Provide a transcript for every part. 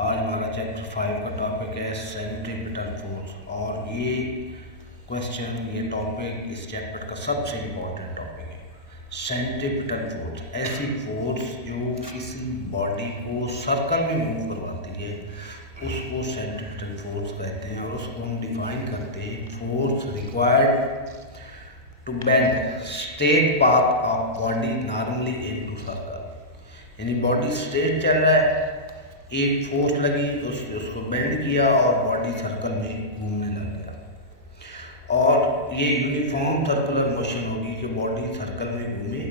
आज हमारा चैप्टर 5 का टॉपिक है सेंट्रीपिटल फोर्स और ये टॉपिक इस चैप्टर का सबसे इम्पोर्टेंट टॉपिक है। सेंट्रीपिटल फोर्स ऐसी फोर्स जो किसी बॉडी को सर्कल में मूव करवाती है उसको सेंट्रीपिटल फोर्स कहते हैं और उसको हम डिफाइन करते हैं force required to bend straight path of body normally into circle. यानी बॉडी स्ट्रेट चल रहा है, एक फोर्स लगी उसको बेंड किया और बॉडी सर्कल में घूमने लग गया और ये यूनिफॉर्म सर्कुलर मोशन होगी कि बॉडी सर्कल में घूमे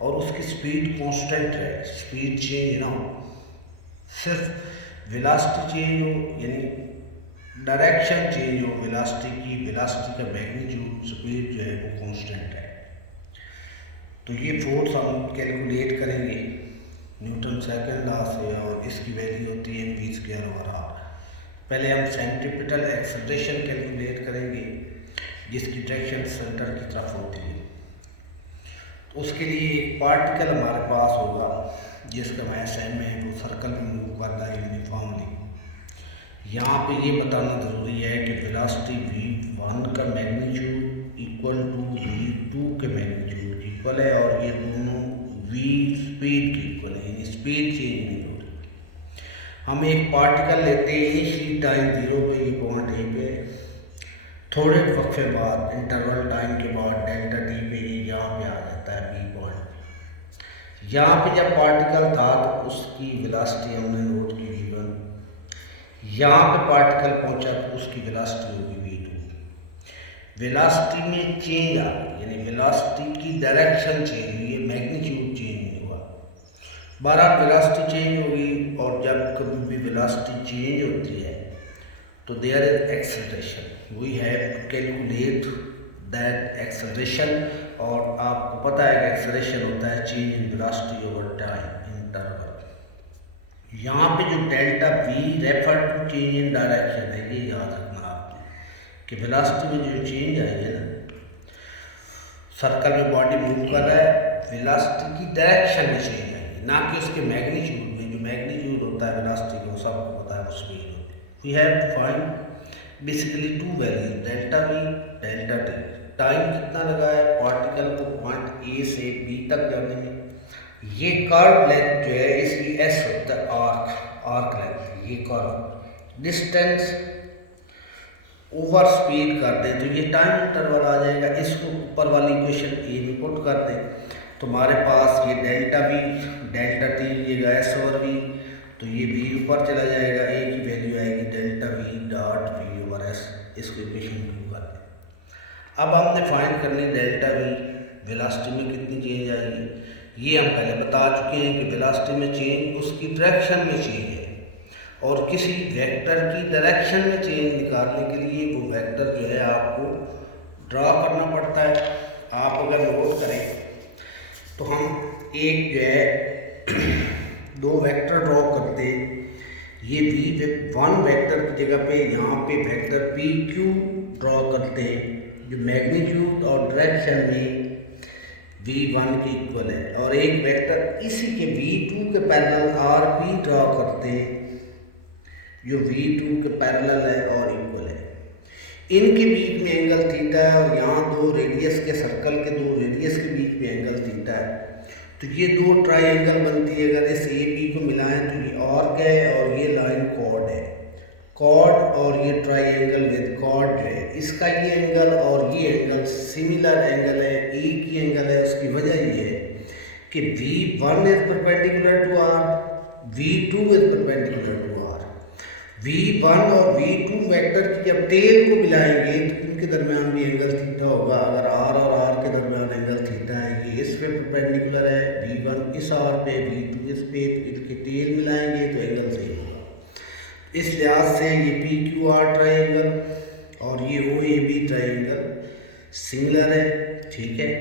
और उसकी स्पीड कांस्टेंट है, स्पीड चेंज ना हो, सिर्फ वेलोसिटी चेंज हो यानी डायरेक्शन चेंज हो वेलोसिटी का मैग्नीट्यूड स्पीड जो है वो कांस्टेंट है। तो ये फोर्स हम कैलकुलेट करेंगे न्यूटन सेकंड लॉ से और इसकी वैल्यू होती है mv²/r। पहले हम सेंट्रीपिटल एक्सेलरेशन कैलकुलेट करेंगे जिसकी डायरेक्शन सेंटर की तरफ होती है। तो उसके लिए एक पार्टिकल हमारे पास होगा जिसका मास m है, वो सर्कल में मूव कर रहा है यूनिफॉर्मली। यहाँ पे ये बताना ज़रूरी है कि वेलोसिटी v1 का मैग्नीट्यूड इक्वल टू v2 के मैग्नीट्यूड इक्वल है और ये दोनों v स्पीड की इक्वल है, यानी स्पीड चेंज नहीं हो रही। हम एक पार्टिकल लेते हैं इनिशियली टाइम 0 पे, ये पॉइंट ए पे, थोड़े वक्फे बाद इंटरवल टाइम के बाद डेल्टा टी पे ये यहाँ पे आ जाता है बी पॉइंट। यहाँ पे जब पार्टिकल था तो उसकी वेलोसिटी हमने नोट की v1, यहाँ पे पार्टिकल पहुँचा तो उसकी वेलोसिटी होगी v2। वेलोसिटी में चेंज आ गई यानी वेलोसिटी की डायरेक्शन चेंज हुई है, मैग्नीट्यूड चेंज नहीं हुआ। बहरहाल वेलोसिटी चेंज होगी और जब कभी भी वेलोसिटी चेंज होती है तो there is acceleration, we have to calculate that acceleration. और आपको पता है कि एक्सेलरेशन होता है change in velocity over time interval. यहाँ पे जो delta v refer to change in direction है, ये याद रखना आपने कि वेलोसिटी में जो चेंज आई है ना, सर्कल में बॉडी मूव कर रहा है, वेलोसिटी की डायरेक्शन में चेंज आई है, ना कि उसके मैग्नीट्यूड में। जो मैग्नीट्यूड होता है वेलोसिटी को सबको पता है वो स्पीड होती है। We have to find basically two values, delta v delta t. Time कितना लगा है पार्टिकल को पॉइंट ए से बी तक जाने में। ये कर्व लेंथ जो है इसकी एस होता है आर्क लेंथ, ये कर्व डिस्टेंस ओवर स्पीड कर दें तो ये टाइम इंटरवल आ जाएगा। इसको ऊपर वाली इक्वेशन ए में पुट कर दें तो हमारे पास ये डेल्टा वी डेल्टा टी ये एस ओवर वी, तो ये वी ऊपर चला जाएगा, ए की वैल्यू आएगी delta v dot v over s. इसको इक्वेशन में कर दें। अब हमने फाइंड करनी डेल्टा वी, वेलोसिटी में कितनी चेंज आएगी। ये हम पहले बता चुके हैं कि वेलोसिटी में चेंज उसकी डायरेक्शन में चेंज है और किसी वेक्टर की डायरेक्शन में चेंज निकालने के लिए वो वेक्टर जो है आपको ड्रा करना पड़ता है। आप अगर नोट करें तो हम एक जो है दो वेक्टर ड्रॉ करते हैं। ये v1 वेक्टर की जगह पे यहाँ पे वेक्टर pq ड्रॉ करते हैं जो मैग्नीट्यूड और डायरेक्शन में v1 के इक्वल है, और एक वेक्टर इसी के v2 के पैरेलल rp ड्रॉ करते हैं जो v2 के पैरेलल है और इक्वल है। इनके बीच में एंगल थीटा है और यहाँ दो रेडियस के सर्कल के दो रेडियस के बीच में एंगल थीटा है। तो ये दो ट्राइंगल बनती है। अगर इस ए बी को मिलाएं तो ये आर्क है और ये लाइन कॉर्ड है, कॉर्ड और ये ट्राइंगल विद कॉर्ड जो है इसका ये एंगल और ये एंगल सिमिलर एंगल है, एक ही एंगल है। उसकी वजह ये है कि v1 is perpendicular to r, v2 is perpendicular to r। v1 और v2 वेक्टर की जब टेल को मिलाएंगे तो इनके दरमियान भी एंगल थीटा होगा। अगर r और r के दरमियान एंगल थीटा है, ये इस पे परपेंडिकुलर है, v1 इस r पे v2 इस पे, इनके टेल मिलाएंगे तो एंगल सही होगा। इस लिहाज से ये PQR ट्राइंगल और ये OAB ट्राइंगल सिमिलर है, ठीक है।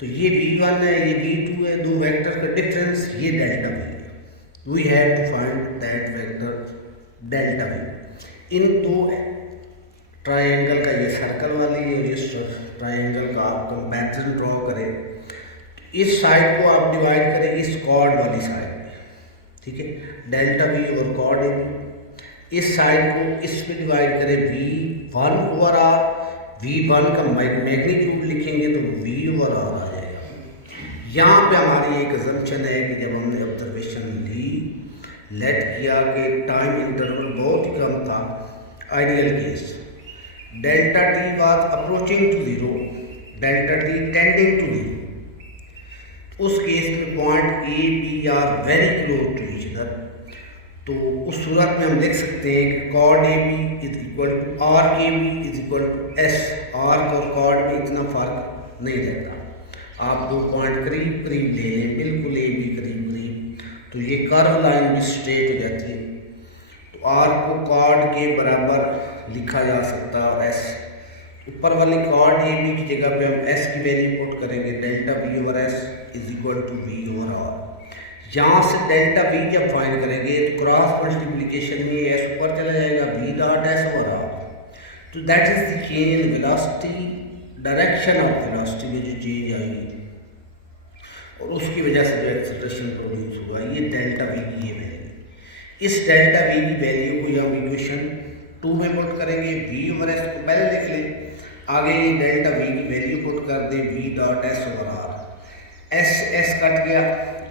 तो ये v1 है ये v2 है, दो वेक्टर का डिफरेंस ये डेल्टा वी है। We have to find that vector delta v. इन दो ट्राइंगल का ये सर्कल वाली और इस ट्राइंगल का आप कंपैरिजन ड्रॉ करें। इस साइड को आप डिवाइड करें इस कॉर्ड वाली साइड में, ठीक है, डेल्टा वी और कॉड ए बी। इस साइड को इस पे डिवाइड करें v one over r, v one का मैग्नीट्यूड लिखेंगे तो वी ओवर आर आ जाएगा। यहाँ पे हमारी एक अजम्पशन है कि जब हमने ऑब्जर्वेशन ली, लेट किया कि टाइम इंटरवल बहुत ही कम था, ideal case, delta T was approaching to zero, delta T tending to zero, उस केस में point A B are very close to each other. तो उस सूरत में हम लिख सकते हैं कि कॉड ए B is equal to R के B is equal to S. Arc और कॉड में इतना फर्क नहीं रहता, आप दो पॉइंट करीब करीब ले लें, बिल्कुल ए बी करीब करीब, तो ये कर्व लाइन भी स्ट्रेट हो जाती है। तो आर्क को कॉड के बराबर लिखा जा सकता है और एस, ऊपर वाले कॉड ए बी की जगह पे हम एस की वैल्यू पुट करेंगे, delta v over s is equal to v over r. यहाँ से डेल्टा वी जब फाइंड करेंगे तो क्रॉस मल्टीप्लिकेशन में एस ऊपर चला जाएगा, V dot S over R. तो that is the change in velocity, direction of velocity में जो चेंज आएगी और उसकी वजह से जो एक्सेलरेशन प्रोड्यूस हुआ, ये डेल्टा वी की ये वैल्यू। इस डेल्टा वी की वैल्यू को हम इक्वेशन 2 में पुट करेंगे, वी ओवर एस को पहले लिख लें, आगे ये डेल्टा वी की वैल्यू पुट कर दें, v dot S over r. S s cut गया,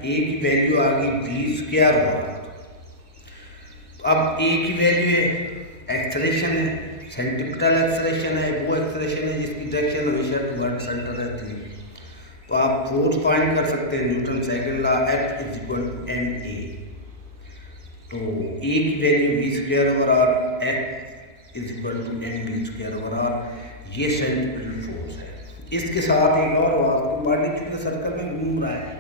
ए की वैल्यू आ गई वी स्क्वायर ओवर आर। तो अब ए की वैल्यू है, एक्सेलरेशन है, सेंटीपिटल एक्सेलरेशन है, वो एक्सेलरेशन है जिसकी डायरेक्शन हमेशा टुवर्ड सेंटर रहती है। तो आप फोर्स फाइंड कर सकते हैं, Newton second law, f is equal to m a. तो ए की value v square over r, f is equal to m v square over r, ये सेंट्रीफ्यूगल फोर्स है। इसके साथ एक और बात, बॉडी चूँकि सर्कल में घूम रहा है,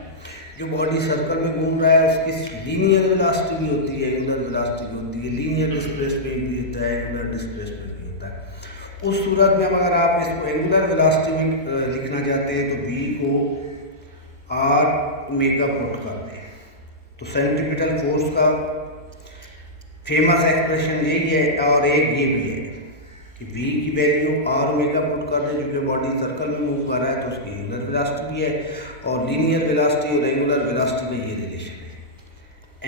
जो बॉडी सर्कल में घूम रहा है उसकी लीनियर वेलोसिटी भी होती है, एंगुलर वेलोसिटी भी होती है, लीनियर डिस्प्लेसमेंट भी होता है, एंगुलर डिस्प्लेसमेंट भी होता है। उस सूरत में अगर आप इसको एंगुलर वेलोसिटी में लिखना चाहते हैं तो v को आर ओमेगा पुट कर दें। तो सेंट्रीपिटल फोर्स का फेमस एक्सप्रेशन यही है, और एक ये भी है कि v की वैल्यू आर ओमेगा पुट कर दें, जो कि बॉडी सर्कल में मूव कर रहा है तो उसकी एंगुलर वेलोसिटी भी है, और लीनियर वेलोसिटी और एंगुलर वेलोसिटी में ये रिलेशन है,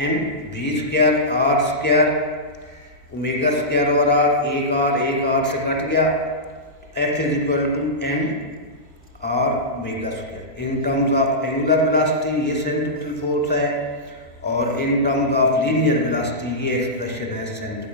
m v square r square omega square over r, एक आर से कट गया, f is equal to m r omega square. In terms of angular velocity ये सेंट्रीपिटल फोर्स है, और in terms of linear velocity ये expression है centripetal